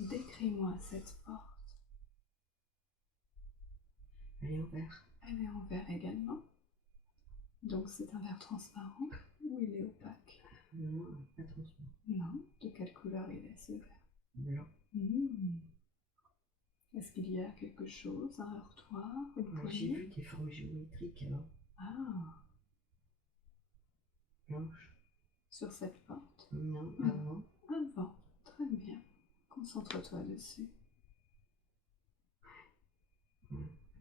Décris-moi cette porte. Elle est en verre. Elle est en verre également. Donc c'est un verre transparent ou il est opaque? Non, pas transparent. Non. De quelle couleur il est ce verre? Blanc. Est-ce qu'il y a quelque chose, un heurtoir, une J'ai poignée? vu des formes géométriques avant. Ah, Blanches. sur cette porte? Non, avant. Avant. Très bien. Concentre-toi dessus.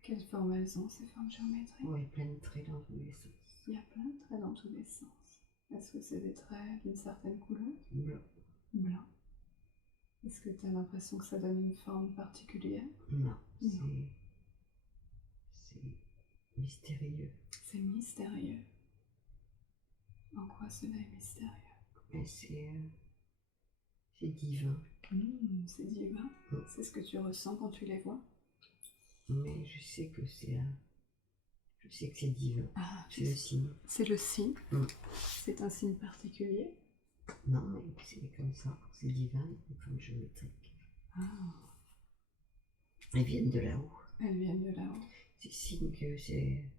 Quelle forme elles ont, ces formes géométriques? Oui, plein de traits dans tous les sens. Il y a plein de traits dans tous les sens. Est-ce que c'est des traits d'une certaine couleur? Blanc. Blanc. Est-ce que tu as l'impression que ça donne une forme particulière? Non, Non. c'est mystérieux. C'est mystérieux. En quoi cela est mystérieux? Mais c'est divin. C'est divin. C'est ce que tu ressens quand tu les vois? Mais je sais que c'est divin. Ah, c'est le signe. C'est le signe. C'est un signe particulier? Non, mais c'est comme ça. C'est divin, les formes géométriques. Ah. Elles viennent de là-haut. Elles viennent de là-haut. C'est signe que c'est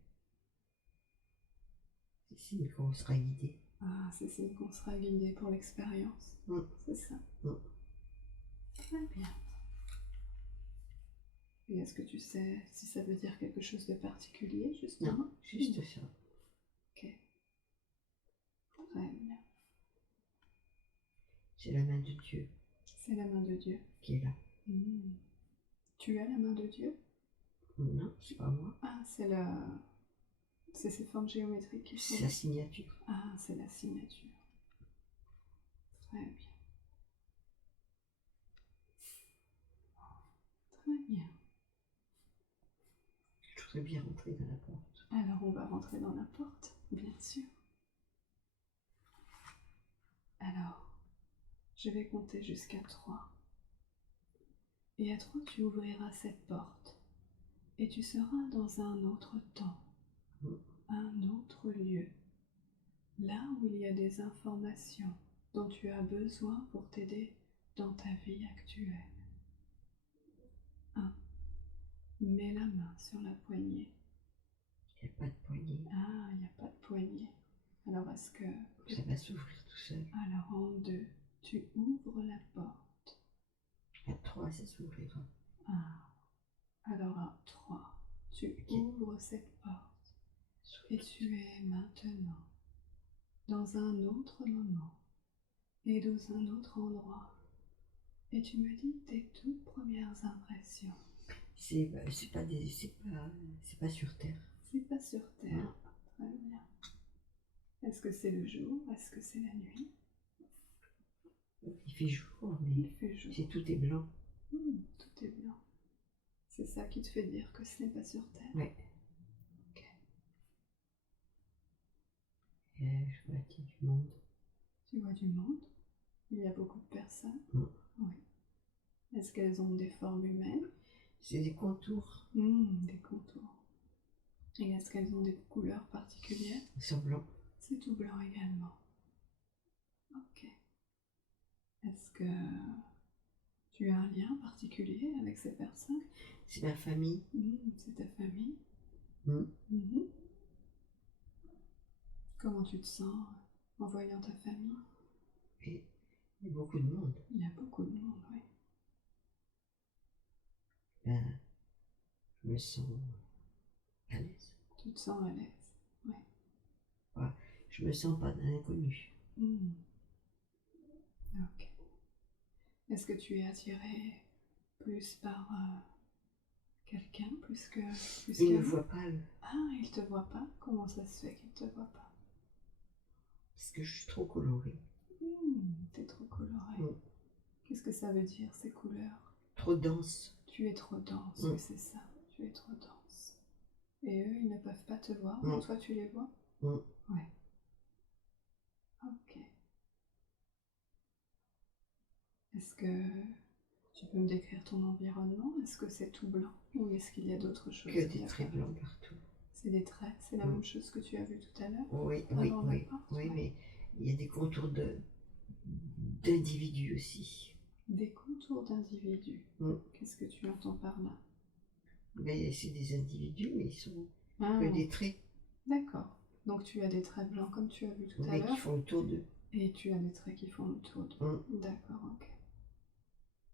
signe qu'on sera guidé. Ah, c'est signe qu'on sera guidé pour l'expérience. C'est ça. Très bien. Et est-ce que tu sais si ça veut dire quelque chose de particulier, justement? Non, juste ça. Ok. Très bien. C'est la main de Dieu. C'est la main de Dieu qui est là. Tu as la main de Dieu? Non, c'est pas moi. Ah, c'est ces formes géométriques qui sont... C'est la signature. Ah, c'est la signature. Très bien. Très bien. Je voudrais bien rentrer dans la porte. Alors, on va rentrer dans la porte, bien sûr. Alors, je vais compter jusqu'à 3. Et à 3, tu ouvriras cette porte. Et tu seras dans un autre temps, un autre lieu. Là où il y a des informations dont tu as besoin pour t'aider dans ta vie actuelle. 1. Mets la main sur la poignée. Il n'y a pas de poignée. Ah, il n'y a pas de poignée. Alors est-ce que... Ça va s'ouvrir tout seul. Alors en 2, tu ouvres la porte. À 3, ça s'ouvrira. Ah. Alors à 3, tu ouvres cette porte. Et tu es maintenant dans un autre moment et dans un autre endroit. Et tu me dis tes toutes premières impressions. C'est pas sur Terre. C'est pas sur Terre. Non. Très bien. Est-ce que c'est le jour? Est-ce que c'est la nuit? Il fait jour, mais il fait jour. Tout est blanc. Tout est blanc. C'est ça qui te fait dire que ce n'est pas sur Terre? Oui. Ok. Et je vois qu'il y a du monde. Tu vois du monde? Il y a beaucoup de personnes? Oui. Est-ce qu'elles ont des formes humaines? C'est des contours. Des contours. Et est-ce qu'elles ont des couleurs particulières? Ils sont blancs. C'est tout blanc également. Ok. Est-ce que tu as un lien particulier avec ces personnes? C'est ma famille. C'est ta famille? Comment tu te sens en voyant ta famille? Et il y a beaucoup de monde. Il y a beaucoup de monde, oui. Ben, je me sens à l'aise. Tu te sens à l'aise, oui. Ouais, je me sens pas d'un inconnu. Ok. Est-ce que tu es attiré plus par quelqu'un, Il ne me voit pas, eux. Ah, il te voit pas? Comment ça se fait qu'il te voit pas? Parce que je suis trop colorée. T'es trop coloré. Qu'est-ce que ça veut dire, ces couleurs? Trop dense. Tu es trop dense, Mm. oui, c'est ça. Tu es trop dense. Et eux, ils ne peuvent pas te voir, Non. toi, tu les vois? Mm. Ouais. Ok. Est-ce que tu peux me décrire ton environnement? Est-ce que c'est tout blanc ou est-ce qu'il y a d'autres choses Que qui des traits apparaissent? blancs partout. C'est des traits, c'est la Mm. même chose que tu as vu tout à l'heure? Oui, Avant la porte, oui, ouais. mais il y a des contours d'individus aussi. Des contours d'individus. Mm. Qu'est-ce que tu entends par là? Mais c'est des individus, mais ils sont Ah, que des traits. d'accord. Donc tu as des traits blancs comme tu as vu tout à Mais qui l'heure. font le tour d'eux. Et tu as des traits qui font le tour de... Mm. D'accord, ok.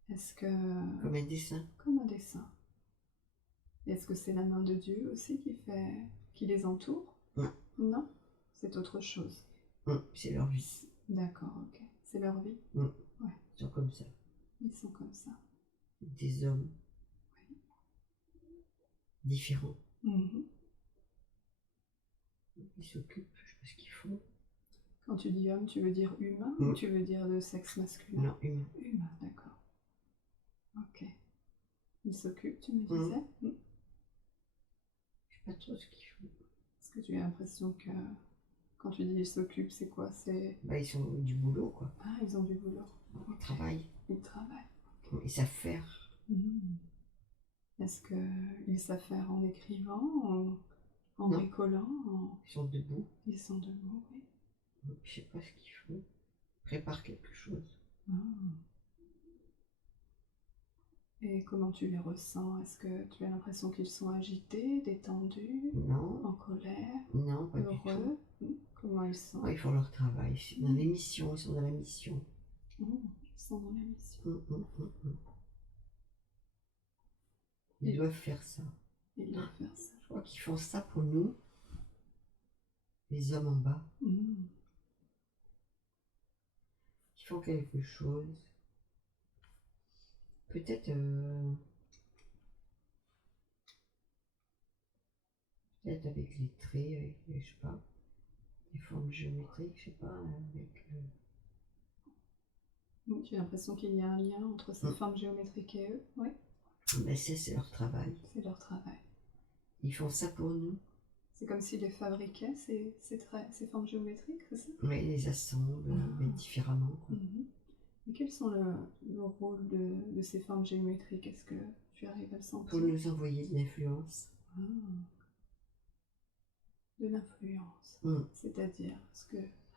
Est-ce que... Comme un dessin. Comme un dessin. Est-ce que c'est la main de Dieu aussi qui les entoure? Non. Non, c'est autre chose. C'est leur vie. D'accord, ok. C'est leur vie? Mm. Ouais. Ils sont comme ça. Ils sont comme ça. Des hommes différents. Mhm. Ils s'occupent, je sais pas ce qu'ils font. Quand tu dis homme, tu veux dire humain ou tu veux dire de sexe masculin? Non, humain. Humain, d'accord. Ok. Ils s'occupent, tu me disais? Mm. Je sais pas trop ce qu'ils font. Est-ce que tu as l'impression que quand tu dis ils s'occupent, c'est quoi? C'est... Bah, ils ont du boulot, quoi. Ah, ils ont du boulot. Ils travaillent. Ils travaillent. Ils savent faire. Mhm. Est-ce qu'ils savent faire en écrivant, en Non. bricolant Ils sont debout. Ils sont debout, oui. Je sais pas ce qu'ils font. Ils préparent quelque chose. Ah. Et comment tu les ressens? Est-ce que tu as l'impression qu'ils sont agités, détendus, Non. en colère, Non, pas heureux? du tout. Comment ils sont? Ils font leur travail. C'est dans les missions. Ils sont dans la mission. Ils sont dans la mission. Ils doivent faire ça. Ils doivent faire ça. Je crois qu'ils font ça pour nous, les hommes en bas. Mmh. Ils font quelque chose. Peut-être avec les traits, avec, je sais pas, les formes géométriques, je sais pas, avec... Tu as l'impression qu'il y a un lien entre ces formes géométriques et eux? Oui. Ben c'est leur travail. C'est leur travail. Ils font ça pour nous. C'est comme s'ils les fabriquaient, ces formes géométriques, c'est ça? Mais ils les assemblent mais différemment. Quoi. Et quels sont le rôle de ces formes géométriques? Est-ce que tu arrives à le sentir? Pour nous envoyer de l'influence. De l'influence. C'est-à-dire,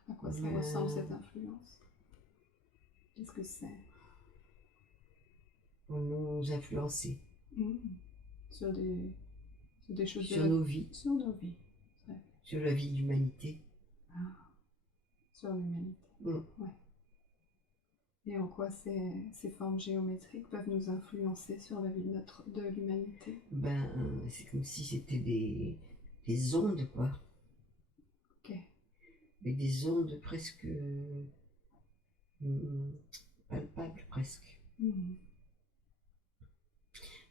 à quoi ça ressemble cette influence? Qu'est-ce que c'est? Pour nous influencer. Sur des choses sur nos vies. Sur nos vies. Sur la vie de l'humanité. Sur l'humanité. Ouais. Et en quoi ces formes géométriques peuvent nous influencer sur la vie de l'humanité? Ben, c'est comme si c'était des ondes, quoi. Ok. Mais des ondes presque palpables, presque.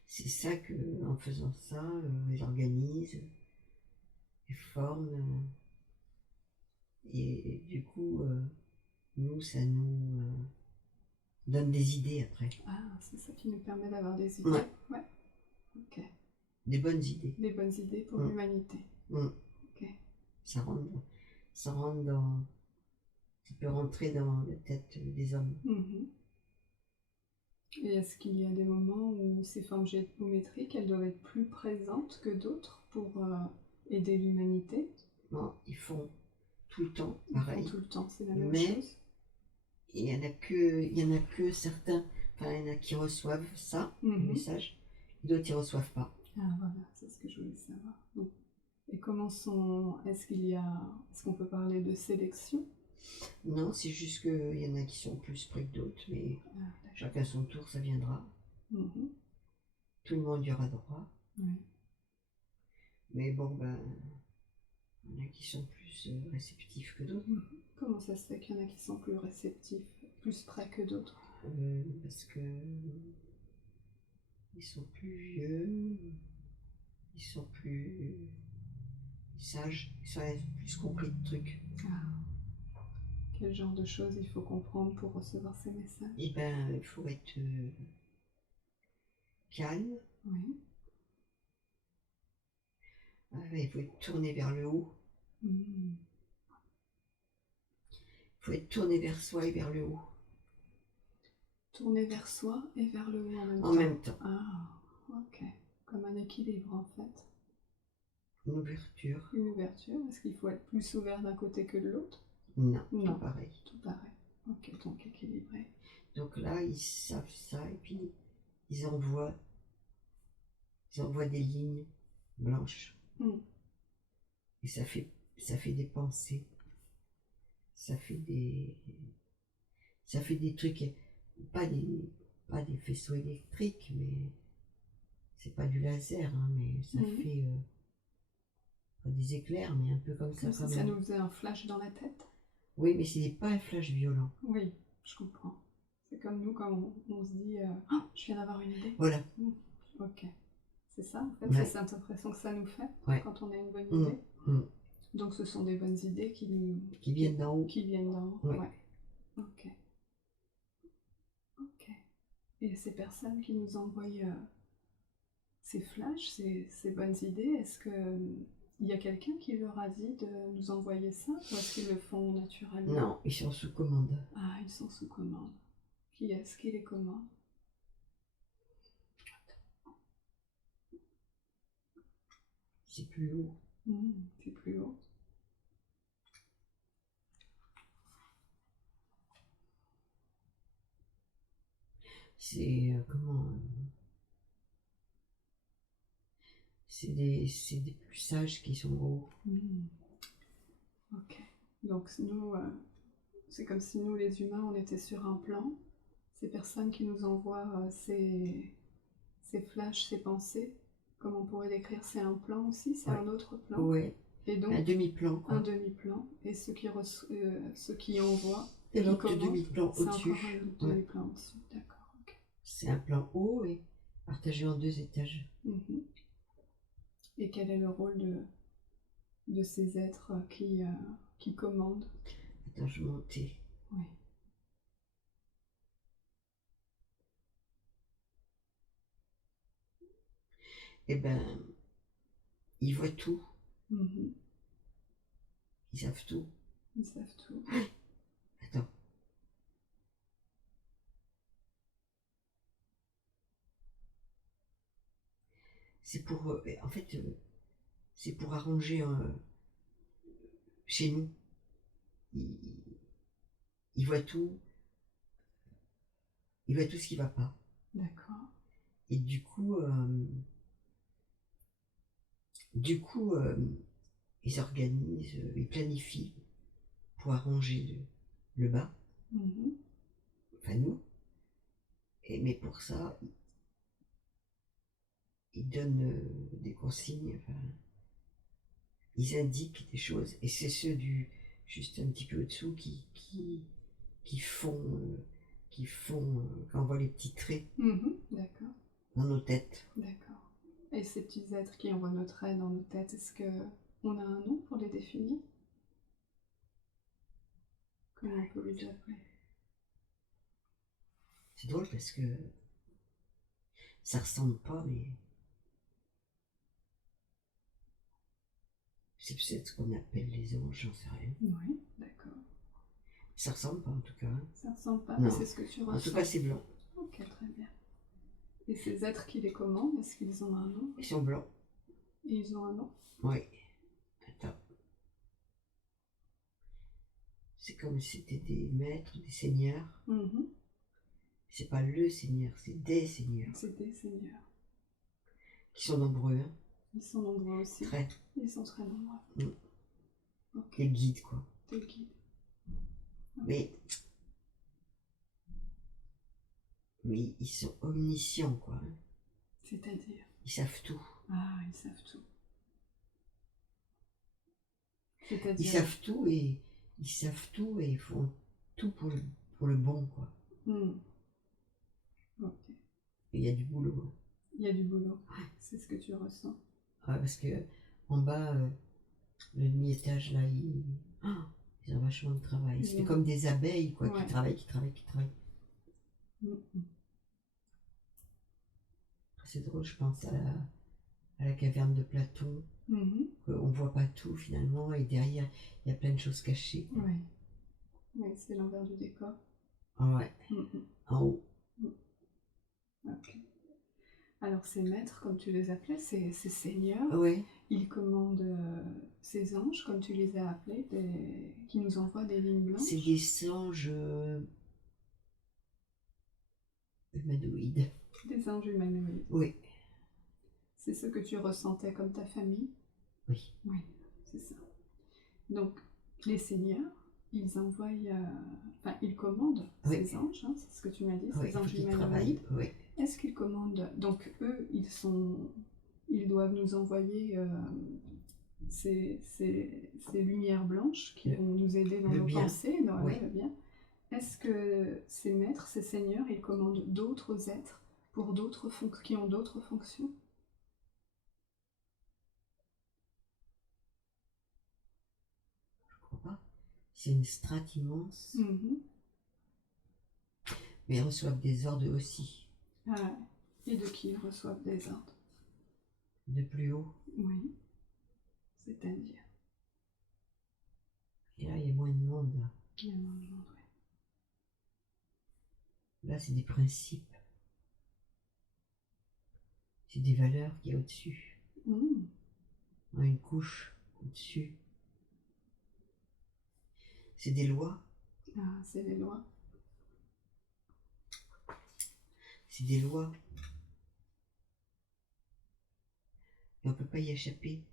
C'est ça que, en faisant ça, ils organisent, ils forment, et du coup, nous, ça nous donne des idées après. Ah, c'est ça qui nous permet d'avoir des idées. Ouais. Ok. Des bonnes idées. Des bonnes idées pour l'humanité. Ok. Ça rentre dans... Ça peut rentrer dans la tête des hommes. Et est-ce qu'il y a des moments où ces formes géométriques, elles doivent être plus présentes que d'autres pour aider l'humanité? Non, ils font tout le temps pareil. Ils font tout le temps, c'est la même chose. Il y en a que certains, enfin il y en a qui reçoivent ça, le message, d'autres ils reçoivent pas. Ah voilà, c'est ce que je voulais savoir. Et est-ce qu'on peut parler de sélection? Non, c'est juste qu'il y en a qui sont plus près que d'autres, mais chacun son tour, ça viendra. Tout le monde y aura droit. Mais bon, ben, il y en a qui sont plus réceptifs que d'autres. Comment ça se fait qu'il y en a qui sont plus réceptifs, plus près que d'autres? Parce que ils sont plus vieux, ils sont plus sages, ils ont plus compris de trucs. Quel genre de choses il faut comprendre pour recevoir ces messages? Eh ben, il faut être calme. Oui. Il faut être tourné vers le haut. Il faut être tourné vers soi et vers le haut. Tourner vers soi et vers le haut en même temps. Ah, ok. Comme un équilibre en fait. Une ouverture. Une ouverture. Est-ce qu'il faut être plus ouvert d'un côté que de l'autre? Non, tout pareil. Tout pareil. Ok, donc équilibré. Donc là, ils savent ça et puis ils envoient des lignes blanches. Et ça fait des pensées. Ça fait des trucs, pas des faisceaux électriques, mais c'est pas du laser, hein, mais ça fait pas des éclairs, mais un peu comme ça. Comme si ça nous faisait un flash dans la tête. Oui, mais c'est pas un flash violent. Oui, je comprends. C'est comme nous quand on se dit je viens d'avoir une idée. Voilà. Ok. C'est ça, en fait, c'est cette impression que ça nous fait quand on a une bonne idée. Donc ce sont des bonnes idées qui viennent d'en haut. Qui viennent d'en haut, ouais. Ok. Ok. Et ces personnes qui nous envoient ces flashs, ces bonnes idées, est-ce que il y a quelqu'un qui leur a dit de nous envoyer ça ou est-ce qu'ils le font naturellement? Non, ils sont sous commande. Ah, ils sont sous commande. Qui est-ce qui les commande? C'est plus haut. C'est plus haut. C'est c'est des plus sages qui sont hauts. Ok. Donc nous, c'est comme si nous les humains, on était sur un plan. Ces personnes qui nous envoient ces flashs, ces pensées, comme on pourrait décrire, c'est un plan aussi, c'est un autre plan. Ouais. Et donc, un demi-plan. Un demi-plan. Et ceux qui envoient, et l'autre demi-plan au-dessus. C'est encore un demi-plan au-dessus, d'accord. Okay. C'est un plan haut et partagé en 2 étages. Et quel est le rôle de ces êtres qui commandent? Attends, je montais. Oui. Eh ben, ils voient tout. Ils savent tout. Ils savent tout. Attends. C'est pour, en fait, c'est pour arranger chez nous. Ils voient tout. Ils voient tout ce qui va pas. D'accord. Et du coup, ils organisent, ils planifient pour arranger le bas. Enfin, nous. Mais pour ça, ils donnent des consignes, enfin, ils indiquent des choses. Et c'est ceux juste un petit peu au-dessous qui font, quand on voit les petits traits D'accord. dans nos têtes. D'accord. Et ces petits êtres qui envoient nos traits dans nos têtes, est-ce qu'on a un nom pour les définir? Comment on peut les appeler? C'est drôle parce que ça ressemble pas, mais c'est peut-être ce qu'on appelle les anges, j'en sais rien. Oui, d'accord. Ça ressemble pas en tout cas. Ça ressemble pas, mais c'est ce que tu ressens. En tout cas, c'est blanc. Ok, très bien. Et ces êtres qui les commandent, est-ce qu'ils ont un nom? Ils sont blancs. Et ils ont un nom? Oui. Attends. C'est comme si c'était des maîtres, des seigneurs. C'est pas le seigneur, c'est des seigneurs. C'est des seigneurs. Qui sont nombreux, hein. Ils sont nombreux aussi. Très. Ils sont très nombreux. Des guides, quoi. Des guides. Mais ils sont omniscients, quoi. C'est-à-dire? Ils savent tout. Ah, ils savent tout. C'est-à-dire? Ils savent tout et ils font tout pour le bon, quoi. Ok. Et il y a du boulot. Il y a du boulot. C'est ce que tu ressens. Ouais, parce que en bas, le demi-étage, là, il Ils ont vachement de travail. C'est comme des abeilles, quoi, qui travaillent. C'est drôle, je pense à la caverne de Platon. On ne voit pas tout finalement, et derrière, il y a plein de choses cachées. Oui, c'est l'envers du décor. Ouais, en haut. Ok. Alors ces maîtres, comme tu les appelais, ces seigneurs, ils commandent ces anges, comme tu les as appelés, qui nous envoient des lignes blanches. C'est des anges humanoïdes. Des anges humanoïdes. Oui. C'est ce que tu ressentais comme ta famille? Oui. Oui, c'est ça. Donc, les seigneurs, ils envoient, ils commandent ces anges, hein, c'est ce que tu m'as dit, ces anges humanoïdes. Est-ce qu'ils commandent, donc eux, ils doivent nous envoyer ces lumières blanches qui vont nous aider dans nos pensées, le bien. Est-ce que ces maîtres, ces seigneurs, ils commandent d'autres êtres pour qui ont d'autres fonctions? C'est une strate immense. Mais ils reçoivent des ordres aussi. Ah, et de qui ils reçoivent des ordres? De plus haut. Oui. C'est-à-dire? Et là, il y a moins de monde. Il y a moins de monde, oui. Là, c'est des principes. C'est des valeurs qu'il y a au-dessus. On a une couche au-dessus. C'est des lois. Ah, c'est des lois. C'est des lois. Et on ne peut pas y échapper.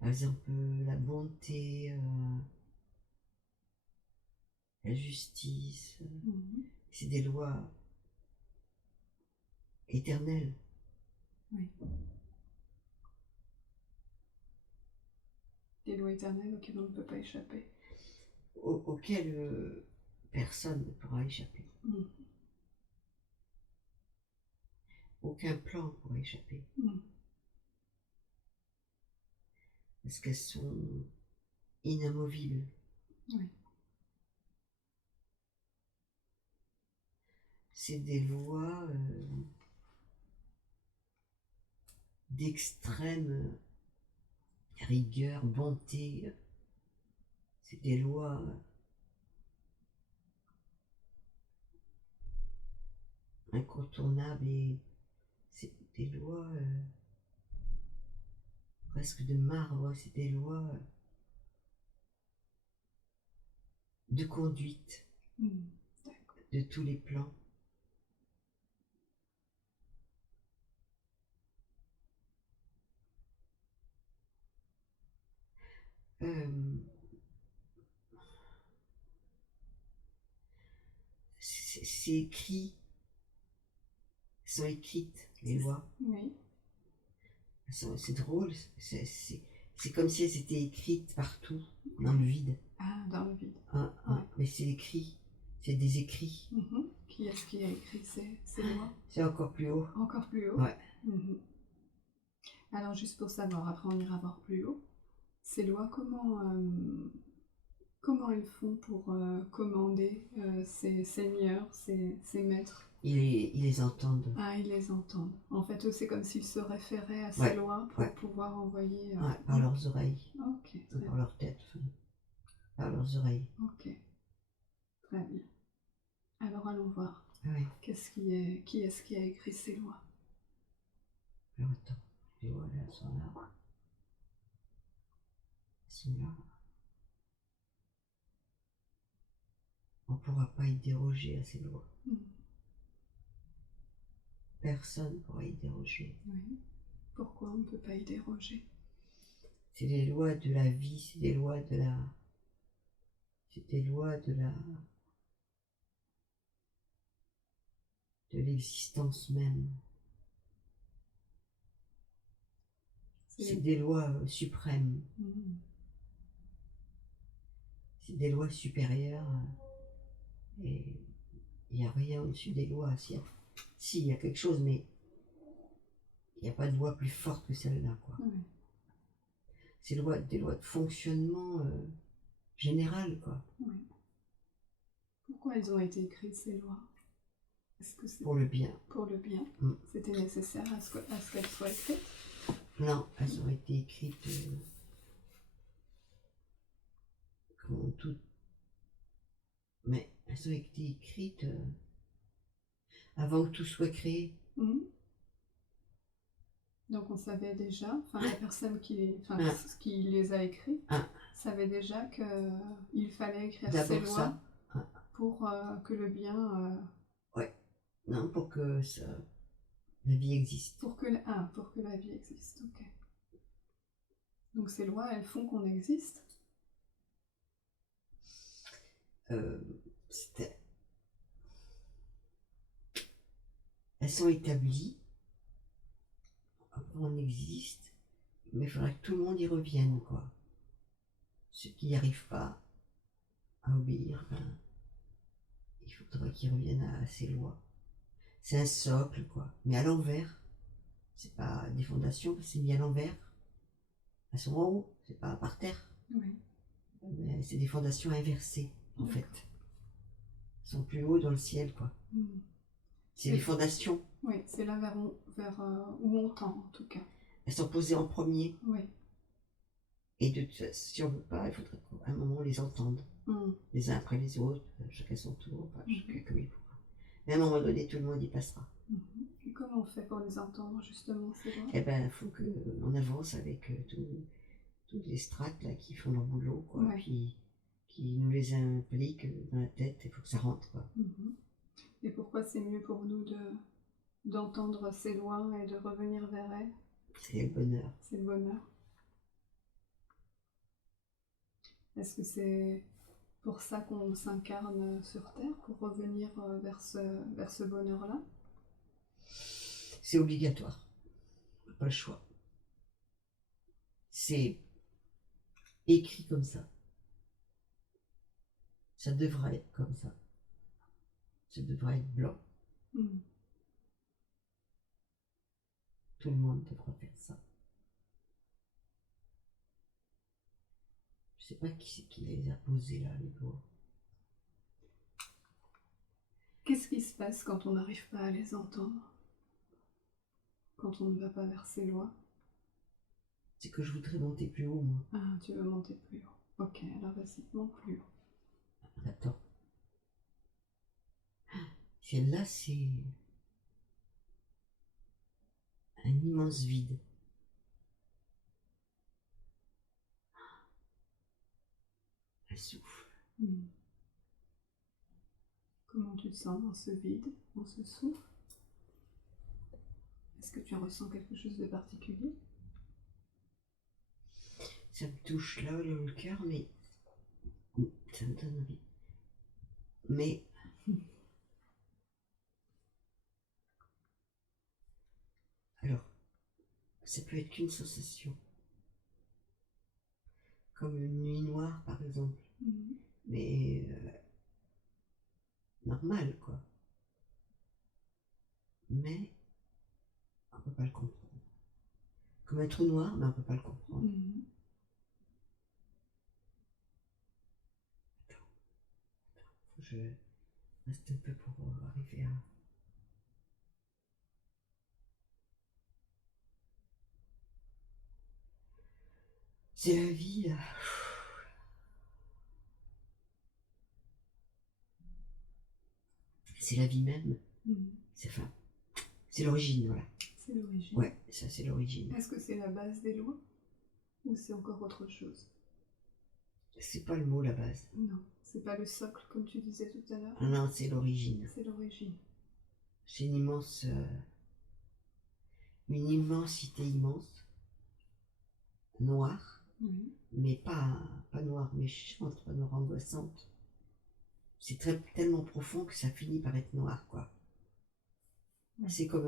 Par exemple, la bonté, la justice. C'est des lois éternelles. Oui. Des lois éternelles auxquelles on ne peut pas échapper. Auxquelles personne ne pourra échapper. Aucun plan ne pourra échapper. Parce qu'elles sont inamovibles. Oui. C'est des lois d'extrême rigueur, bonté. C'est des lois incontournables et c'est des lois presque de marbre. C'est des lois de conduite de tous les plans. C'est écrit, sont écrites les lois. Oui. C'est drôle, c'est comme si elles étaient écrites partout, dans le vide. Ah, dans le vide. Mais c'est écrit, c'est des écrits. Qui est-ce qui a écrit ces lois? C'est encore plus haut. Encore plus haut? Ouais. Alors, juste pour savoir, après on ira voir plus haut, ces lois, comment elles font pour commander ces seigneurs, ces maîtres? Ils les entendent. Ah, ils les entendent. En fait, eux, c'est comme s'ils se référaient à ces lois pour pouvoir envoyer... par leurs oreilles. Ok. Par leur tête. Par leurs oreilles. Ok. Très bien. Alors, allons voir. Oui. Qui est-ce qui a écrit ces lois? Alors, attends. Les lois, elles sont là. Elles sont là. On ne pourra pas y déroger à ces lois. Personne ne pourra y déroger. Oui. Pourquoi on ne peut pas y déroger? C'est les lois de la vie, c'est des lois de la... C'est des lois de l'existence même. C'est des lois suprêmes. C'est des lois supérieures. Et il n'y a rien au-dessus des lois. Si, il y a quelque chose, mais il n'y a pas de loi plus forte que celle-là, quoi. C'est des lois de fonctionnement général, quoi. Oui. Pourquoi elles ont été écrites, ces lois? Est-ce que c'est pour le bien? Pour le bien. C'était nécessaire à ce qu'elles soient écrites? Non, elles ont été écrites comme toutes. Mais elles ont été écrites avant que tout soit créé. Donc on savait déjà, la personne qui les a écrits savait déjà qu'il fallait écrire ces lois pour que le bien... Ouais, non, pour que la vie existe. Pour que la vie existe, ok. Donc ces lois, elles font qu'on existe? Elles sont établies. On existe, mais il faudrait que tout le monde y revienne, quoi. Ceux qui n'y arrivent pas à obéir, il faudrait qu'ils reviennent à ces lois. C'est un socle, quoi, mais à l'envers. C'est pas des fondations, c'est mis à l'envers. Elles sont en haut, c'est pas par terre. Oui. Mais c'est des fondations inversées, en fait. Elles sont plus haut dans le ciel, quoi. C'est les fondations. Oui, c'est là vers où on tend, en tout cas. Elles sont posées en premier. Oui. Et de toute façon, si on ne veut pas, il faudrait qu'à un moment on les entende. Les uns après les autres, chacun son tour, chacun comme il pourra. Mais à un moment donné, tout le monde y passera. Et comment on fait pour les entendre, justement, ces lois? Eh bien, il faut qu'on avance avec toutes les strates là, qui font leur boulot, quoi, qui nous les impliquent dans la tête, il faut que ça rentre, quoi. Et pourquoi c'est mieux pour nous d'entendre ces lois et de revenir vers elles? C'est le bonheur. C'est le bonheur. Est-ce que c'est pour ça qu'on s'incarne sur Terre, pour revenir vers ce bonheur-là? C'est obligatoire. Pas le choix. C'est écrit comme ça. Ça devrait être comme ça. Ça devrait être blanc. Tout le monde devra faire ça. Je sais pas qui c'est qui les a posés là, les lois. Qu'est-ce qui se passe quand on n'arrive pas à les entendre? Quand on ne va pas vers ces lois? C'est que je voudrais monter plus haut, moi. Ah, tu veux monter plus haut. Ok, alors vas-y, monte plus haut. Attends. Celle-là, c'est un immense vide. Elle souffle. Comment tu te sens dans ce vide, dans ce souffle? Est-ce que tu ressens quelque chose de particulier? Ça me touche là, dans le cœur, mais ça me donne envie. Mais alors, ça peut être qu'une sensation. Comme une nuit noire, par exemple. Mais normal, quoi. Mais on peut pas le comprendre. Comme un trou noir, mais on peut pas le comprendre. Attends. Faut que je reste un peu pour arriver à... C'est la vie, là. C'est la vie même. C'est l'origine, voilà. C'est l'origine. Ouais, ça c'est l'origine. Est-ce que c'est la base des lois? Ou c'est encore autre chose? C'est pas le mot, la base. Non, c'est pas le socle, comme tu disais tout à l'heure. Non, c'est l'origine. C'est l'origine. C'est une immensité immense, noire, mais pas noire méchante, pas noire angoissante. C'est tellement profond que ça finit par être noir, quoi. C'est comme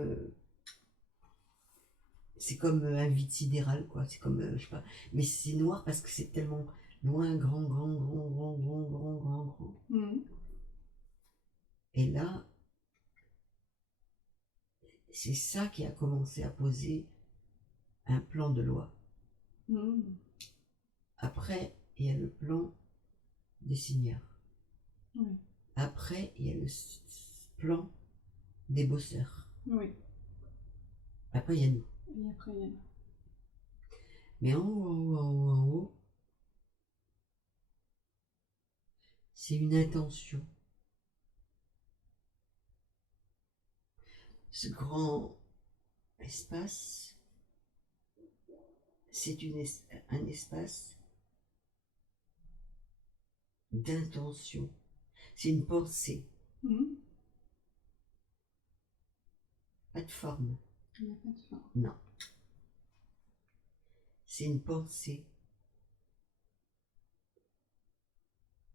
un vide sidéral, quoi. C'est comme, je sais pas, mais c'est noir parce que c'est tellement loin, grand. Et là, c'est ça qui a commencé à poser un plan de loi. Après, il y a le plan des seigneurs. Oui. Après, il y a le plan des bosseurs. Oui. Après, il y a nous. Et après, il y a nous. Mais en haut, en haut, en haut, en haut, c'est une intention. Ce grand espace, c'est un espace d'intention. C'est une pensée. Pas de forme. Il n'y a pas de forme. Non. C'est une pensée.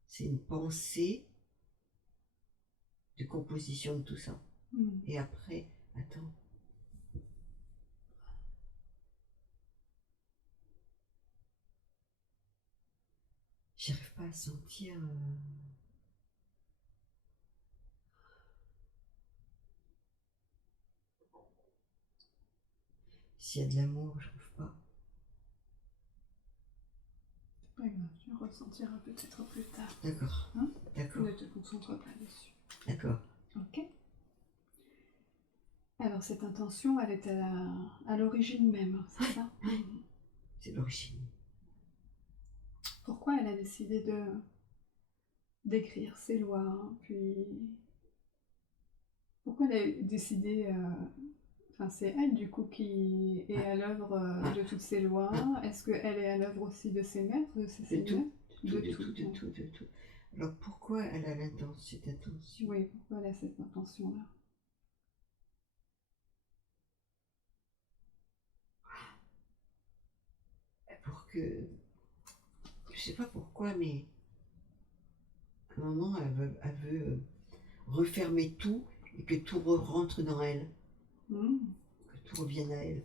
C'est une pensée de composition de tout ça. Et après, attends. J'arrive pas à sentir. S'il y a de l'amour, je trouve pas. C'est pas grave, tu ressentiras peut-être plus tard. D'accord. Hein? D'accord. Ne te concentre pas dessus. D'accord. Ok. Alors cette intention, elle est à l'origine même, c'est ça? C'est l'origine. Pourquoi elle a décidé d'écrire ces lois, puis pourquoi elle a décidé, enfin c'est elle du coup qui est à l'œuvre de toutes ces lois. Est-ce qu'elle est à l'œuvre aussi de ses maîtres, de ses seigneurs? De tout. Alors pourquoi elle a cette intention? Oui, pourquoi elle a cette intention-là? Pour que, je sais pas pourquoi, mais à un moment elle veut refermer tout et que tout rentre dans elle, que tout revienne à elle,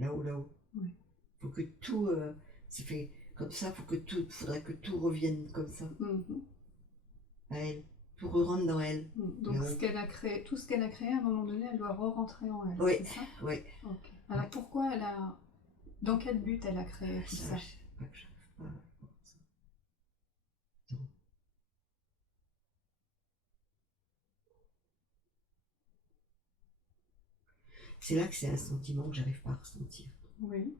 là-haut. Oui. Faut que tout, c'est fait comme ça. Faudrait que tout revienne comme ça à elle, tout rentre dans elle. Donc ce qu'elle a créé, tout ce qu'elle a créé, à un moment donné, elle doit re-rentrer en elle. Oui. C'est ça? Oui. Ok. Alors pourquoi elle a, dans quel but elle a créé tout ça? Je sais pas, que j'arrive pas à voir ça. Non. C'est là que c'est un sentiment que j'arrive pas à ressentir. Oui.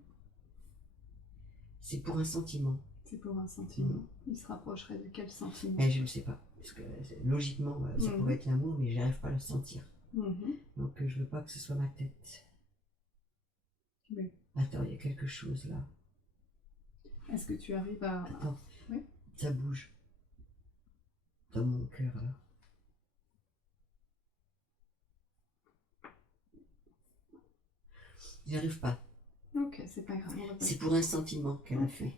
C'est pour un sentiment. C'est pour un sentiment. Il se rapprocherait de quel sentiment? Je ne sais pas. Parce que logiquement, ça pourrait être l'amour, mais j'arrive pas à le sentir. Donc je veux pas que ce soit ma tête. Oui. Attends, il y a quelque chose là. Est-ce que tu arrives à... Attends, oui. Ça bouge. Dans mon cœur là. J'y arrive pas. Ok, c'est pas grave. C'est pour un sentiment qu'elle a fait.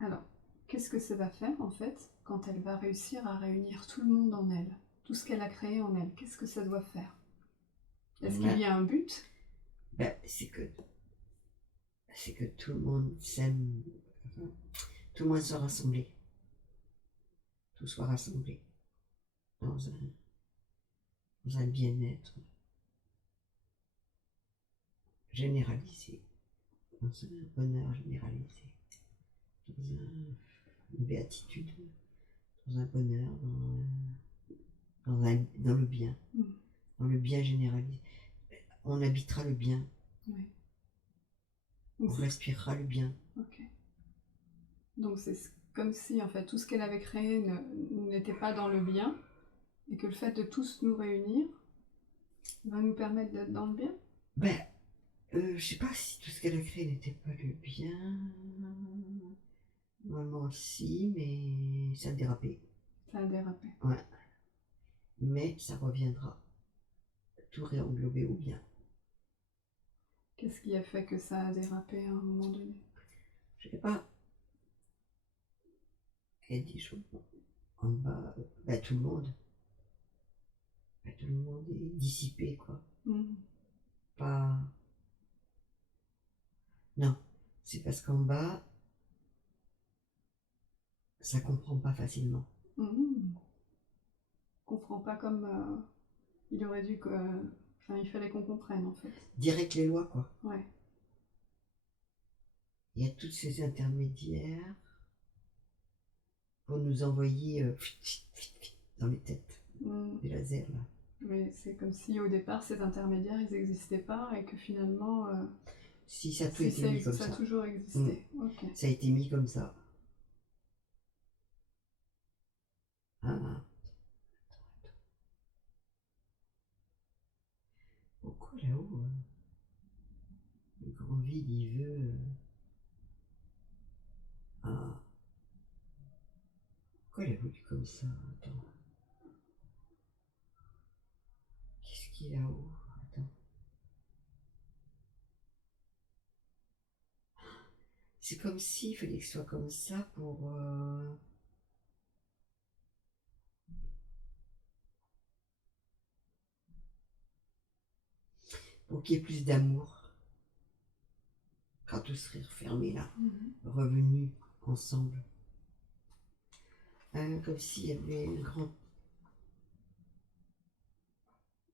Alors, qu'est-ce que ça va faire en fait quand elle va réussir à réunir tout le monde en elle, tout ce qu'elle a créé en elle? Qu'est-ce que ça doit faire? Est-ce qu'il y a un but? C'est que tout le monde s'aime, tout le monde soit rassemblé. Tout soit rassemblé dans un bien-être généralisé, dans un bonheur généralisé, dans une béatitude, dans un bonheur, dans le bien, dans le bien généralisé. On habitera le bien. Oui. On respirera le bien. Ok. Donc c'est comme si en fait tout ce qu'elle avait créé n'était pas dans le bien, et que le fait de tous nous réunir va nous permettre d'être dans le bien? Je sais pas si tout ce qu'elle a créé n'était pas le bien. Normalement si, mais ça a dérapé. Ça a dérapé. Ouais. Mais ça reviendra. Tout réenglobé au bien. Qu'est-ce qui a fait que ça a dérapé à un moment donné? Je sais pas. Elle dit en bas, tout le monde. Tout le monde est dissipé, quoi. Pas. Non. C'est parce qu'en bas, ça comprend pas facilement. Comprend pas comme il aurait dû que. Enfin, il fallait qu'on comprenne en fait. Direct les lois, quoi. Ouais. il y a toutes ces intermédiaires pour nous envoyer dans les têtes, des lasers là. Mais c'est comme si au départ ces intermédiaires ils n'existaient pas et que finalement si ça a tout été mis comme ça. Ça a toujours existé. Okay. Ça a été mis comme ça. Ah. Pourquoi là-haut le grand vide il veut ah. Pourquoi il a voulu comme ça? Attends. Qu'est-ce qu'il y a là-haut? Attends. C'est comme s'il fallait que ce soit comme ça pour qu'il y ait plus d'amour. Quand tout serait refermé là, revenus ensemble. Comme s'il y avait un grand...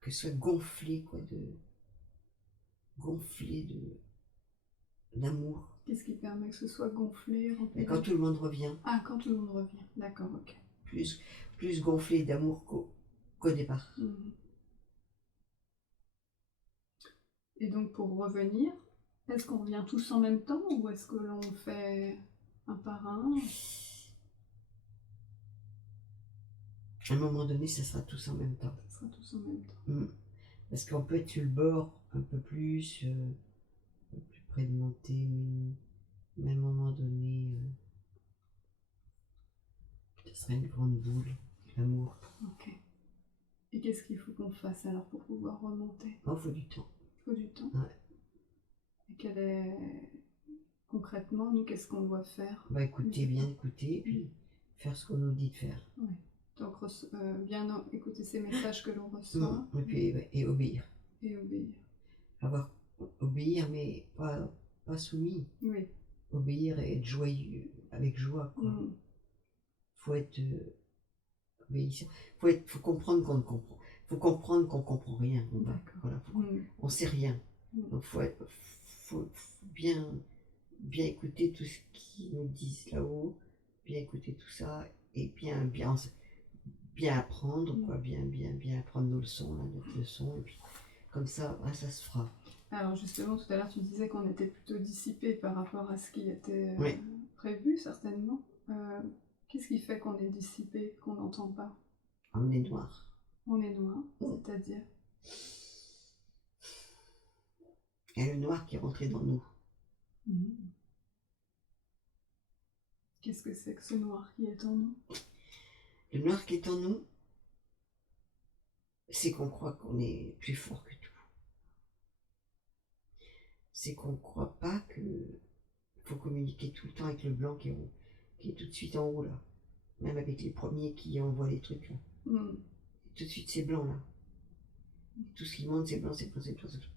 que ce soit gonflé, quoi, gonflé d'amour. Qu'est-ce qui permet que ce soit gonflé, rempli? Et quand tout le monde revient. Ah, quand tout le monde revient, d'accord, ok. Plus gonflé d'amour qu'au départ. Et donc pour revenir, est-ce qu'on revient tous en même temps ou est-ce que l'on fait un par un? À un moment donné, ça sera tous en même temps. Ça sera tous en même temps. Parce qu'on peut être sur le bord un peu plus près de monter, mais à un moment donné, ce sera une grande boule d'amour. Ok. Et qu'est-ce qu'il faut qu'on fasse alors pour pouvoir remonter? Il faut du temps. Il faut du temps. Ouais. Et concrètement, nous, qu'est-ce qu'on doit faire? Écouter, bien écouter, puis faire ce qu'on nous dit de faire. Ouais. Donc bien écouter ces messages que l'on reçoit. Et puis et obéir. Et obéir. Obéir, mais pas soumis. Oui. Obéir et être joyeux, avec joie. Faut être obéissant. Faut comprendre qu'on ne comprend. Faut comprendre qu'on comprend rien. Voilà, on sait rien. Donc faut bien écouter tout ce qu'ils nous disent là-haut, bien écouter tout ça et bien apprendre, quoi, bien apprendre nos leçons, notre leçon, et puis comme ça, ça se fera. Alors justement, tout à l'heure, tu disais qu'on était plutôt dissipé par rapport à ce qui était prévu, certainement. Qu'est-ce qui fait qu'on est dissipé, qu'on n'entend pas? On est noir. On est noir, c'est-à-dire? Il y a le noir qui est rentré dans nous. Qu'est-ce que c'est que ce noir qui est en nous? Le noir qui est en nous, c'est qu'on croit qu'on est plus fort que tout. C'est qu'on ne croit pas qu'il faut communiquer tout le temps avec le blanc qui est tout de suite en haut là. Même avec les premiers qui envoient les trucs là. Tout de suite c'est blanc là. Tout ce qui monte c'est blanc, c'est blanc, c'est blanc, c'est blanc.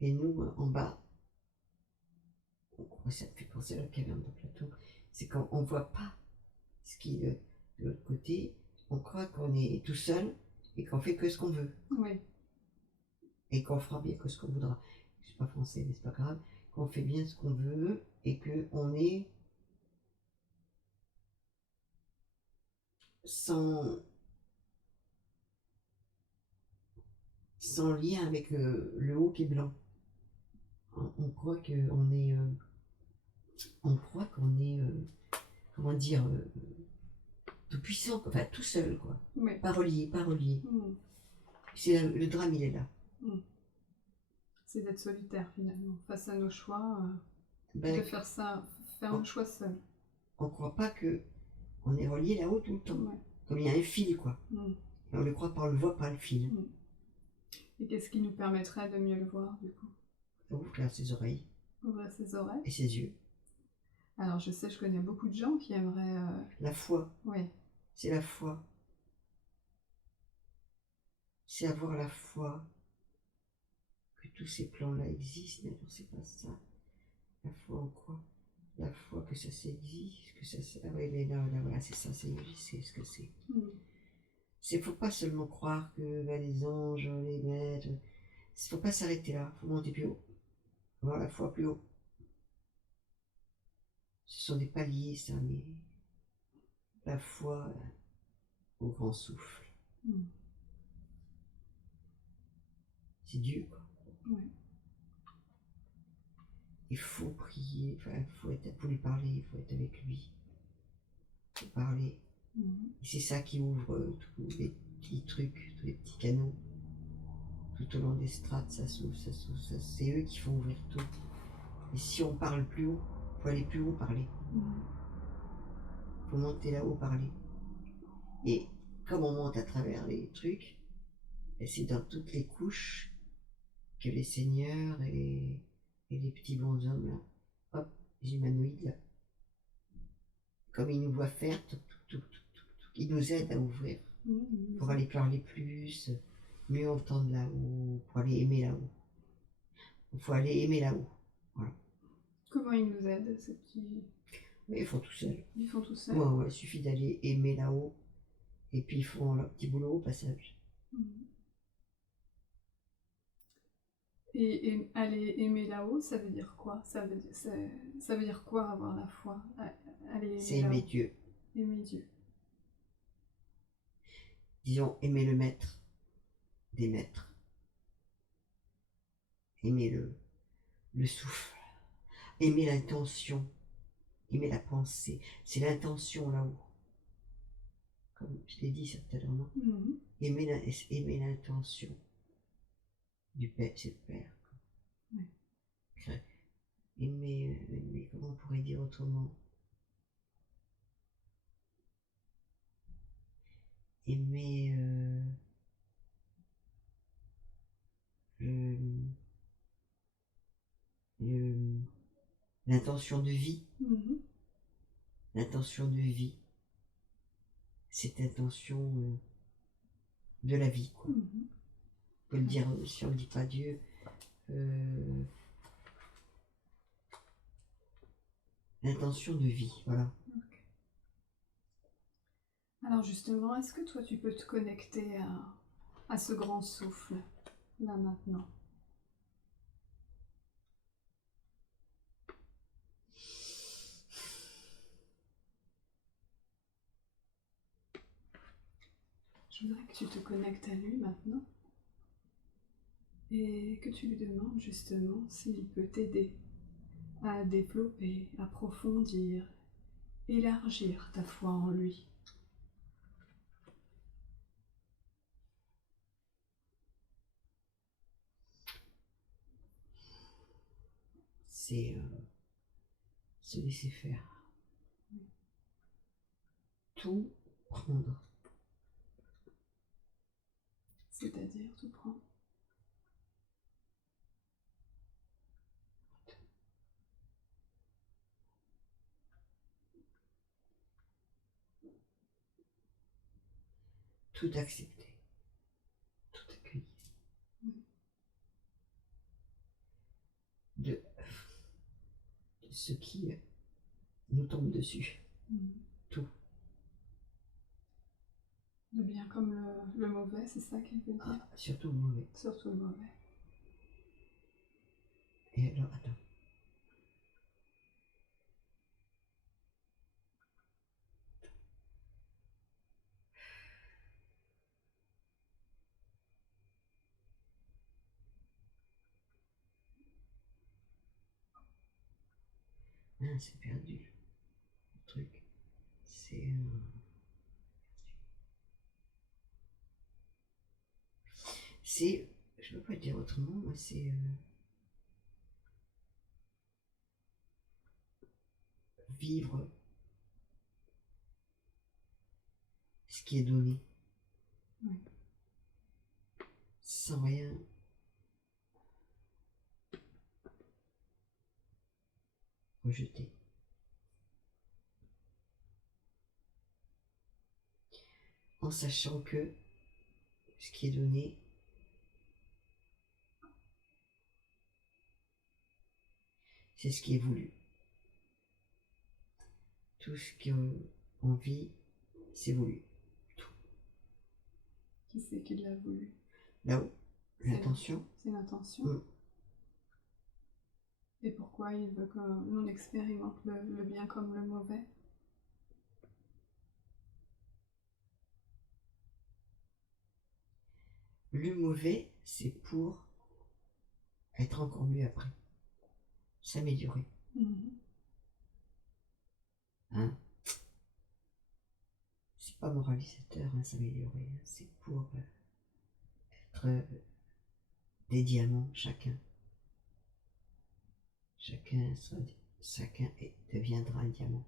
Et nous en bas, ça me fait penser à la caverne de Platon, c'est quand on ne voit pas ce qui est de l'autre côté, on croit qu'on est tout seul et qu'on fait que ce qu'on veut. Oui. Et qu'on fera bien que ce qu'on voudra. Je suis pas français, mais c'est pas grave. Qu'on fait bien ce qu'on veut et qu'on est sans lien avec le haut qui est blanc. On croit qu'on est comment dire, tout puissant, enfin tout seul, quoi. Oui. Pas relié. C'est le drame, il est là. C'est d'être solitaire finalement, face à nos choix, de faire un choix seul. On croit pas que on est relié là-haut tout le temps. Comme il y a un fil, quoi. Et on le croit pas, on le voit pas, le fil. Et qu'est-ce qui nous permettrait de mieux le voir, du coup? Ouvrir ses oreilles. Ouvrir ses oreilles. Et ses yeux. Alors je connais beaucoup de gens qui aimeraient... La foi. Oui. C'est la foi. C'est avoir la foi que tous ces plans-là existent, mais non, c'est pas ça. La foi en quoi? La foi que ça s'existe, que ça s'est... Ah oui, mais là, voilà, c'est ça, c'est ce que c'est. C'est faut pas seulement croire que les anges, les maîtres... Faut pas s'arrêter là, faut monter plus haut. Avoir la foi plus haut. sont des paliers, ça, mais la foi au grand souffle. C'est Dieu, quoi. Ouais. Il faut prier, enfin, faut lui parler, il faut être avec lui. Il faut parler. Et c'est ça qui ouvre tous les petits trucs, tous les petits canaux. Tout au long des strates, ça s'ouvre, c'est eux qui font ouvrir tout. Et si on parle plus haut, il faut aller plus haut parler. Il faut monter là-haut parler. Et comme on monte à travers les trucs, c'est dans toutes les couches que les seigneurs et les petits bonshommes, là, hop, les humanoïdes, là, comme ils nous voient faire, ils nous aident à ouvrir pour aller parler plus, mieux entendre là-haut, pour aller aimer là-haut. Il faut aller aimer là-haut. Voilà. Comment ils nous aident, ces petits... Ils font tout seuls. Ils font tout seuls. Ouais, il suffit d'aller aimer là-haut, et puis ils font leur petit boulot au passage. Et aller aimer là-haut, ça veut dire quoi? Ça veut dire quoi avoir la foi? C'est aimer Dieu. Aimer Dieu. Disons, aimer le maître des maîtres. Aimer le souffle. Aimer l'intention. Aimer la pensée. C'est l'intention là-haut. Comme je l'ai dit ça tout à l'heure, non? Aimer l'intention du Père, c'est le Père. Aimer, comment on pourrait dire autrement? Aimer l'intention de vie. L'intention de vie. Cette intention de la vie, quoi. On peut le dire, si on ne dit pas Dieu, l'intention de vie, voilà. Okay. Alors justement, est-ce que toi tu peux te connecter à ce grand souffle, là maintenant? Je voudrais que tu te connectes à lui maintenant et que tu lui demandes justement s'il peut t'aider à développer, approfondir, élargir ta foi en lui. C'est se laisser faire. Tout prendre. C'est-à-dire tout prendre. Tout accepter. Tout accueillir. De ce qui nous tombe dessus. Tout. Le bien comme le mauvais, c'est ça qu'elle veut dire? Surtout le mauvais. Surtout le mauvais. Et alors, attends. Ah, c'est perdu. Le truc. C'est... c'est... Je peux pas dire autrement, moi, c'est... vivre ce qui est donné. Sans rien rejeter. En sachant que ce qui est donné, c'est ce qui est voulu. Tout ce qu'on vit, c'est voulu. Tout. Qui c'est qui l'a voulu? Là-haut, l'intention. C'est l'intention. Et pourquoi il veut que l'on expérimente le bien comme le mauvais? Le mauvais, c'est pour être encore mieux après, s'améliorer. Hein? C'est pas moralisateur, hein, s'améliorer, hein. C'est pour être des diamants chacun. Chacun deviendra un diamant.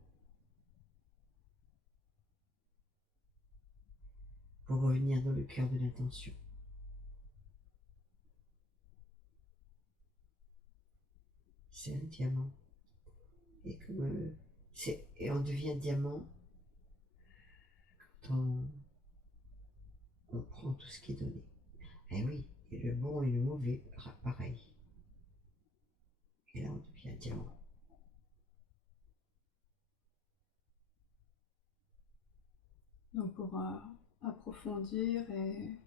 Pour revenir dans le cœur de l'intention. C'est un diamant. Et comme et on devient diamant quand on prend tout ce qui est donné. Eh oui, et le bon et le mauvais, pareil. Et là, on devient diamant. Donc pour approfondir et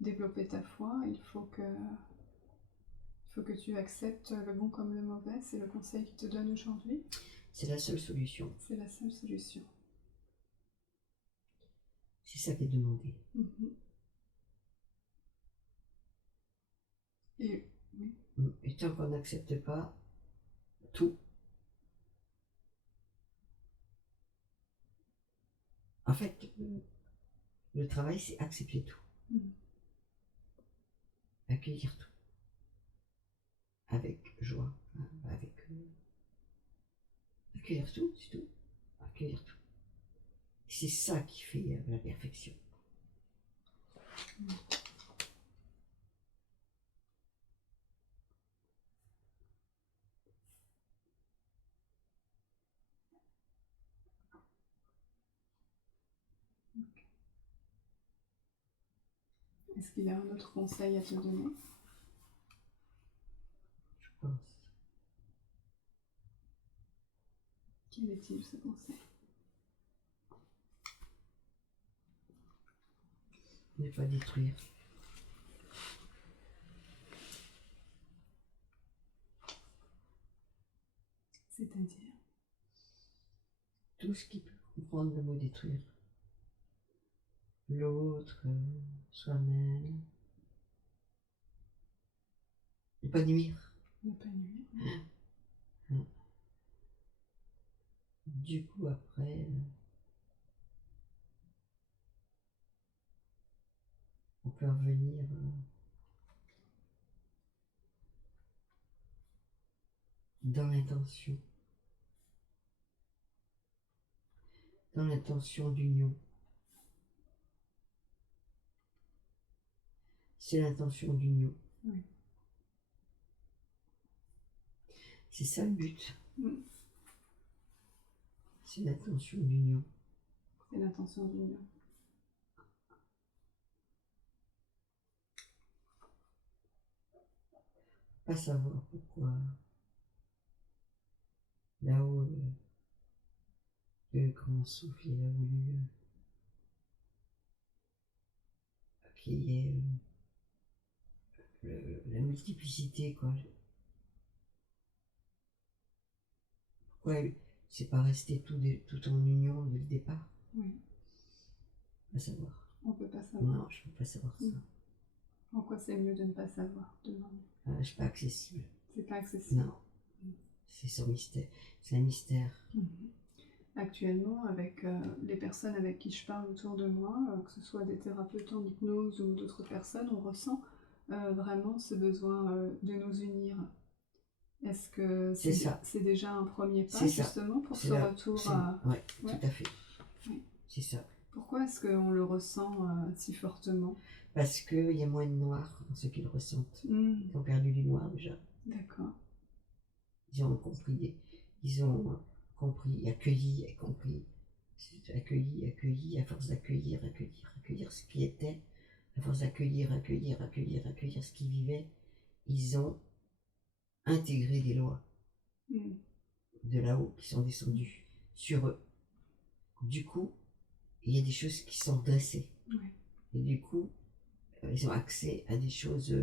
développer ta foi, il faut que tu acceptes le bon comme le mauvais. C'est le conseil qu'il te donne aujourd'hui. C'est la seule solution. C'est la seule solution. C'est ça qui est demandé. Et, oui. Et tant qu'on n'accepte pas tout, en fait, le travail, c'est accepter tout. Accueillir tout. Avec joie. Accueillir tout, c'est tout. Accueillir tout. C'est ça qui fait la perfection. Est-ce qu'il y a un autre conseil à te donner? Je pense. Quel est-il, ce conseil? Ne pas détruire. C'est-à-dire? Tout ce qui peut comprendre le mot détruire. L'autre, soi-même. Ne pas nuire. Ne pas nuire. Du coup, après, on peut revenir dans l'intention. Dans l'intention d'union. C'est l'intention d'union. Oui. C'est ça le but. C'est l'intention d'union. C'est l'intention d'union. Pas savoir pourquoi là-haut le grand souffle il a voulu qu'il y ait la multiplicité, quoi. Pourquoi c'est pas resté tout en union dès le départ? Oui. Pas savoir. On peut pas savoir. Non, je peux pas savoir ça. Pourquoi c'est mieux de ne pas savoir? Je suis pas accessible. C'est pas accessible. Non. C'est son mystère. C'est un mystère. Actuellement, avec les personnes avec qui je parle autour de moi, que ce soit des thérapeutes en hypnose ou d'autres personnes, on ressent vraiment ce besoin de nous unir. Est-ce que c'est déjà un premier pas justement pour ce retour à... Oui, tout à fait. Oui. C'est ça. Pourquoi est-ce qu'on le ressent si fortement? Parce qu'il y a moins de noirs dans ceux qui le ressentent. Ils ont perdu du noir déjà. D'accord. Ils ont compris, accueilli, à force d'accueillir ce qui était, à force d'accueillir ce qui vivait, ils ont intégré des lois de là-haut qui sont descendues sur eux. Du coup, il y a des choses qui sont dressées. Ouais. Et du coup, ils ont accès à des choses,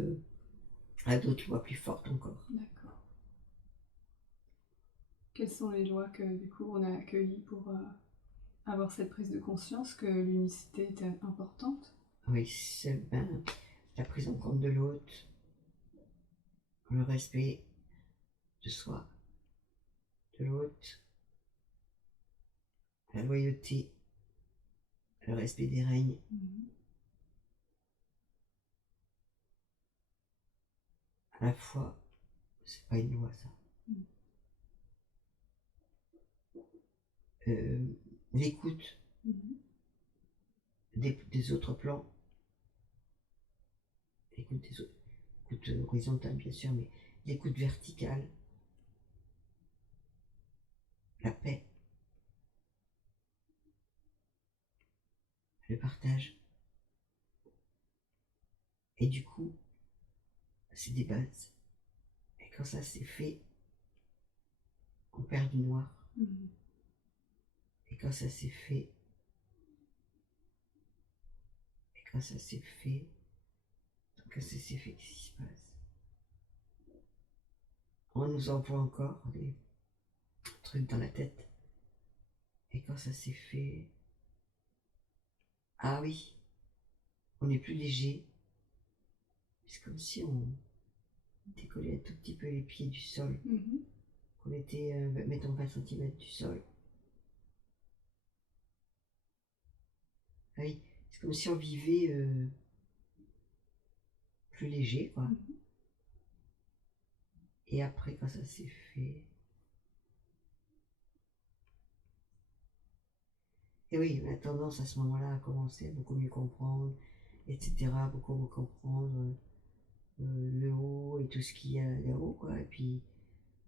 à d'autres lois plus fortes encore. D'accord. Quelles sont les lois que du coup on a accueillies pour avoir cette prise de conscience que l'unicité était importante? Oui, c'est la prise en compte de l'autre, le respect de soi, de l'autre, la loyauté, le respect des règnes. À la fois, c'est pas une loi ça. L'écoute des autres plans, l'écoute des autres, l'écoute horizontale bien sûr, mais l'écoute verticale, la paix, le partage. Et du coup, c'est des bases. Et quand ça c'est fait, on perd du noir. Et quand ça c'est fait, qu'est-ce qui se passe? On nous envoie encore des trucs dans la tête. Et quand ça s'est fait, ah oui, on est plus léger. C'est comme si on décollait un tout petit peu les pieds du sol. On était, mettons, 20 cm du sol. Ah oui, c'est comme si on vivait plus léger, quoi. Et après, quand ça s'est fait... Et oui, on a tendance à ce moment-là à commencer à beaucoup mieux comprendre, etc. Beaucoup mieux comprendre le haut et tout ce qu'il y a là-haut, quoi. Et puis,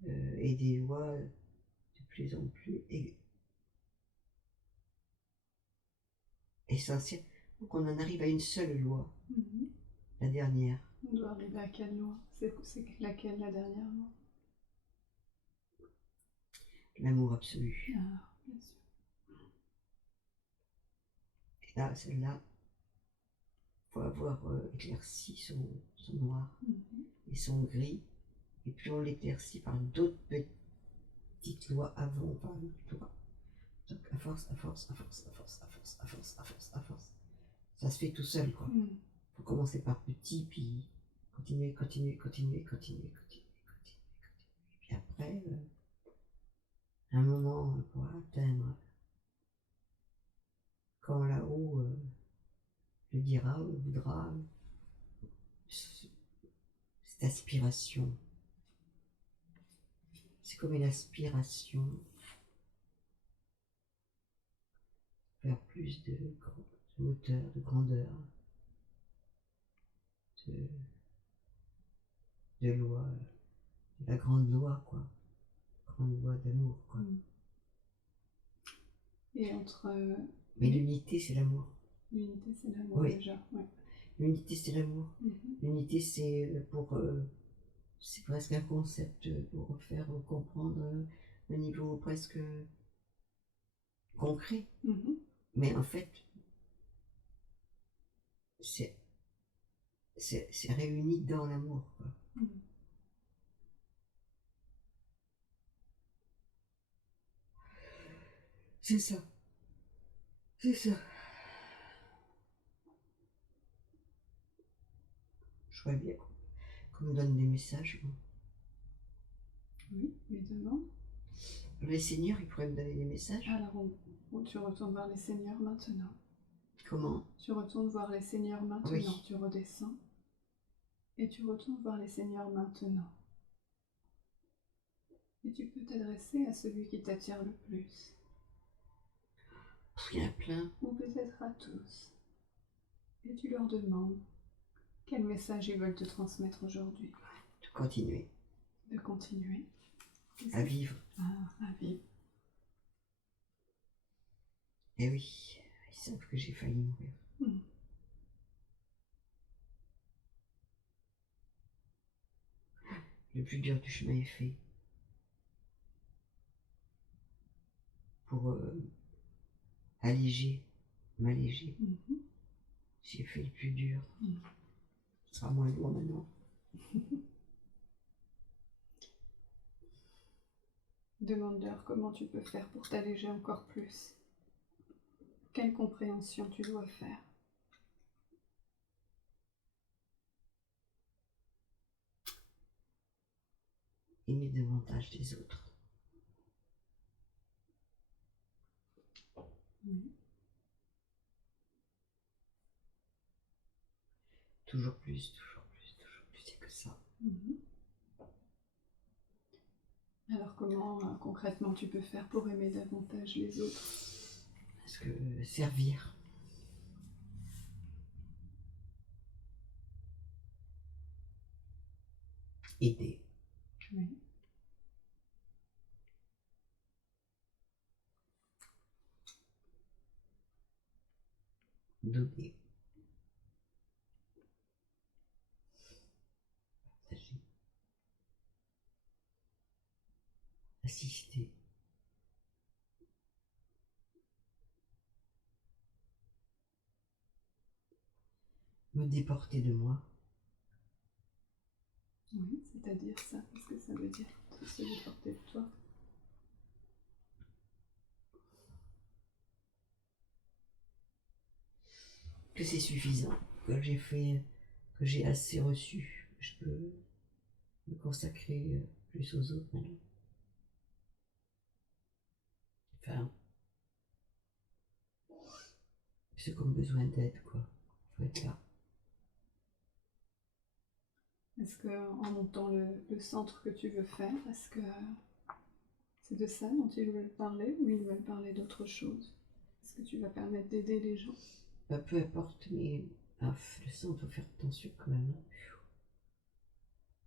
et des lois de plus en plus essentielles. Donc on en arrive à une seule loi, la dernière. On doit arriver à quelle loi? C'est laquelle la dernière loi? L'amour absolu. Ah, bien sûr. Et là, celle-là, il faut avoir éclairci son noir et son gris. Et puis on l'éclaircit par d'autres petites lois avant, par une loi. Donc à force, ça se fait tout seul, quoi. Faut commencer par petit, puis continuer. Puis après, un moment, on pourra atteindre quand là-haut le dira ou le voudra, cette aspiration. C'est comme une aspiration vers plus de hauteur, de grandeur, de loi, de la grande loi, quoi. Grande loi d'amour, quoi. Et entre... Mais l'unité, c'est l'amour. L'unité, c'est l'amour, oui. Déjà, ouais. L'unité, c'est l'amour. L'unité, c'est c'est presque un concept pour faire comprendre un niveau presque concret. Mais en fait, c'est réuni dans l'amour, quoi. C'est ça. C'est ça. Je vois bien qu'on me donne des messages. Moi. Oui, mais demain. Les seigneurs, ils pourraient me donner des messages. Alors, tu retournes voir les seigneurs maintenant. Comment? Tu retournes voir les seigneurs maintenant. Oui. Tu redescends. Et tu retournes voir les seigneurs maintenant. Et tu peux t'adresser à celui qui t'attire le plus. Il y en a plein. Ou peut-être à tous. Et tu leur demandes quel message ils veulent te transmettre aujourd'hui. De continuer. De continuer. À vivre. À vivre. Eh oui, ils savent que j'ai failli mourir. Le plus dur du chemin est fait. Pour m'alléger. J'ai fait le plus dur. Ce sera moins lourd maintenant. Demande-leur comment tu peux faire pour t'alléger encore plus. Quelle compréhension tu dois faire. Aimer davantage les autres. Oui. Toujours plus, toujours plus, toujours plus, c'est que ça. Alors comment concrètement tu peux faire pour aimer davantage les autres? Parce que servir. Aider. Oui. Donner. Partager. Assister. Me déporter de moi. Oui, c'est-à-dire ça. Qu'est-ce que ça veut dire, se déporter de toi? Que c'est suffisant, que j'ai fait, que j'ai assez reçu, que je peux me consacrer plus aux autres maintenant. Enfin, ceux qui ont besoin d'aide, quoi. Faut être là. Est-ce qu'en montant le centre que tu veux faire, est-ce que c'est de ça dont ils veulent parler ou ils veulent parler d'autre chose? Est-ce que tu vas permettre d'aider les gens? Peu importe, mais le centre, faut faire attention quand même.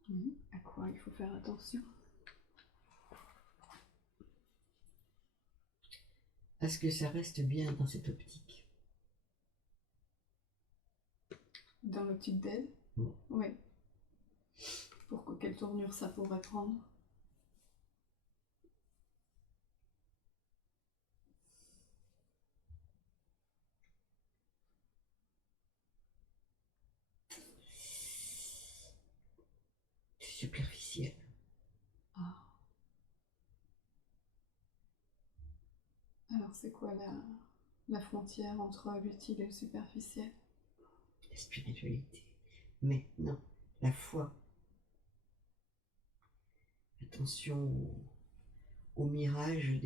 Oui. À quoi il faut faire attention? À ce que ça reste bien dans cette optique. Dans l'optique d'aide? Oui. Pour quelle tournure ça pourrait prendre? C'est superficiel. Ah. Alors c'est quoi la frontière entre l'utile et le superficiel? La spiritualité. Mais non, la foi. Attention au mirage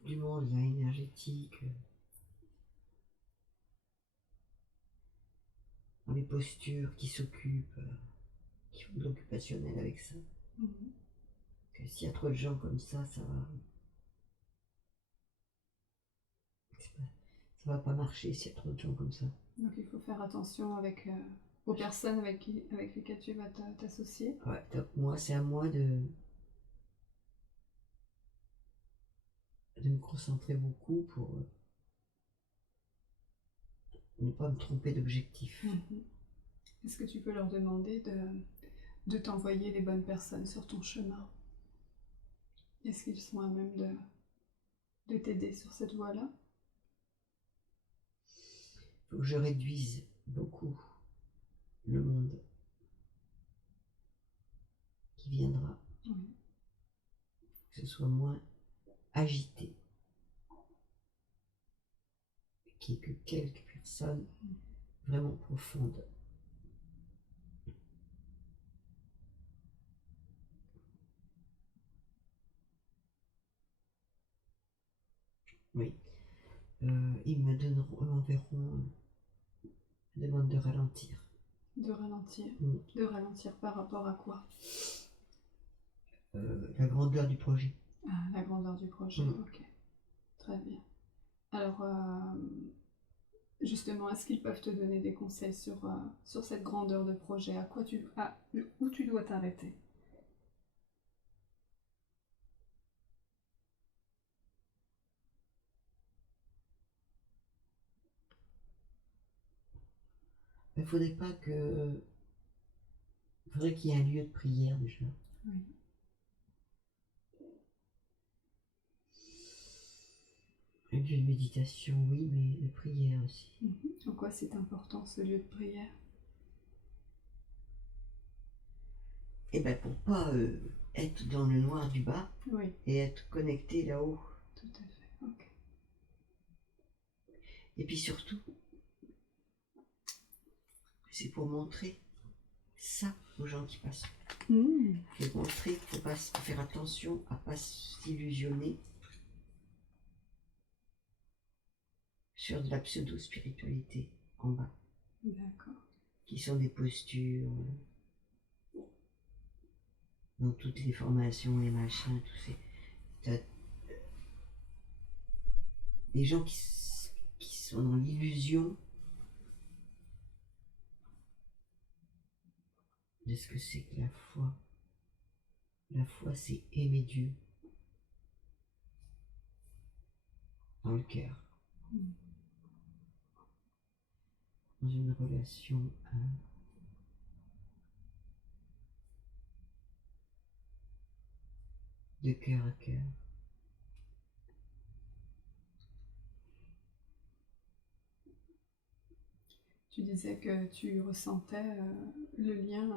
du monde là, énergétique. Dans les postures qui s'occupent, qui font de l'occupationnel avec ça. Que s'il y a trop de gens comme ça va pas marcher s'il y a trop de gens comme ça. Donc il faut faire attention avec aux personnes avec lesquelles tu vas t'associer. Ouais, donc moi, c'est à moi de me concentrer beaucoup pour ne pas me tromper d'objectif. Est-ce que tu peux leur demander de t'envoyer les bonnes personnes sur ton chemin? Est-ce qu'ils sont à même de t'aider sur cette voie-là? Il faut que je réduise beaucoup le monde qui viendra. Oui. Que ce soit moins agité. Qu'il y ait que quelques personnes vraiment profondes. Oui. Ils m'enverront demande de ralentir. De ralentir. De ralentir par rapport à quoi? La grandeur du projet. Ah, la grandeur du projet, ok. Très bien. Alors, justement, est-ce qu'ils peuvent te donner des conseils sur cette grandeur de projet? Où tu dois t'arrêter? Il faudrait pas que... Il faudrait qu'il y ait un lieu de prière déjà. Oui. Un lieu de méditation, oui, mais de prière aussi. En quoi c'est important ce lieu de prière? Eh bien, pour pas être dans le noir du bas et être connecté là-haut. Tout à fait, ok. Et puis surtout, c'est pour montrer ça aux gens qui passent. Et montrer qu'il faut pas faire attention à pas s'illusionner sur de la pseudo-spiritualité en bas. D'accord. Qui sont des postures dans toutes les formations, les machins, tout ces... Les gens qui sont dans l'illusion de ce que c'est que la foi. La foi, c'est aimer Dieu dans le cœur. Dans une relation de cœur à cœur. Tu disais que tu ressentais le lien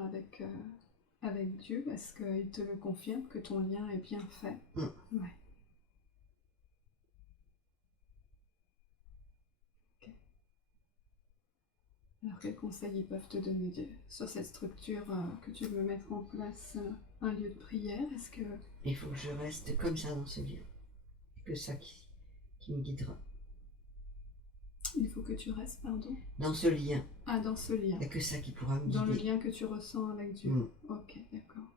avec Dieu. Est-ce qu'il te le confirme que ton lien est bien fait? Ouais. Okay. Alors quels conseils ils peuvent te donner sur cette structure que tu veux mettre en place, un lieu de prière? Est-ce que... Il faut que je reste comme ça dans ce lien. Et que ça qui me guidera. Il faut que tu restes, pardon? Dans ce lien. Ah, dans ce lien. Il n'y a que ça qui pourra me guider. Dans le lien que tu ressens avec Dieu. Ok, d'accord.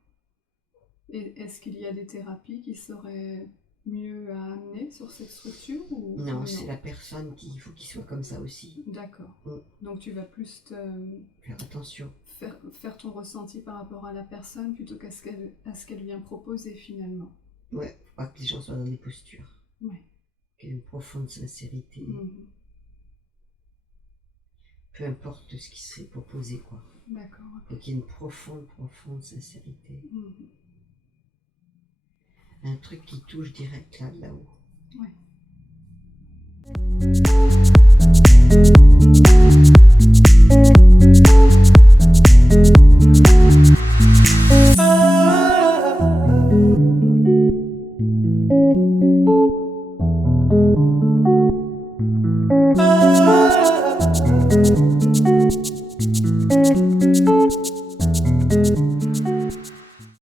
Et est-ce qu'il y a des thérapies qui seraient mieux à amener sur cette structure ou... Non, c'est la personne qu'il faut qu'il soit comme ça aussi. D'accord. Donc tu vas plus faire attention. Faire ton ressenti par rapport à la personne plutôt qu'à ce qu'elle vient proposer finalement. Ouais, faut pas que les gens soient dans des postures. Ouais. Qu'il y ait une profonde sincérité. Peu importe ce qui serait proposé, quoi. D'accord. Faut qu'il y ait une profonde sincérité. Un truc qui touche direct là-haut. Ouais.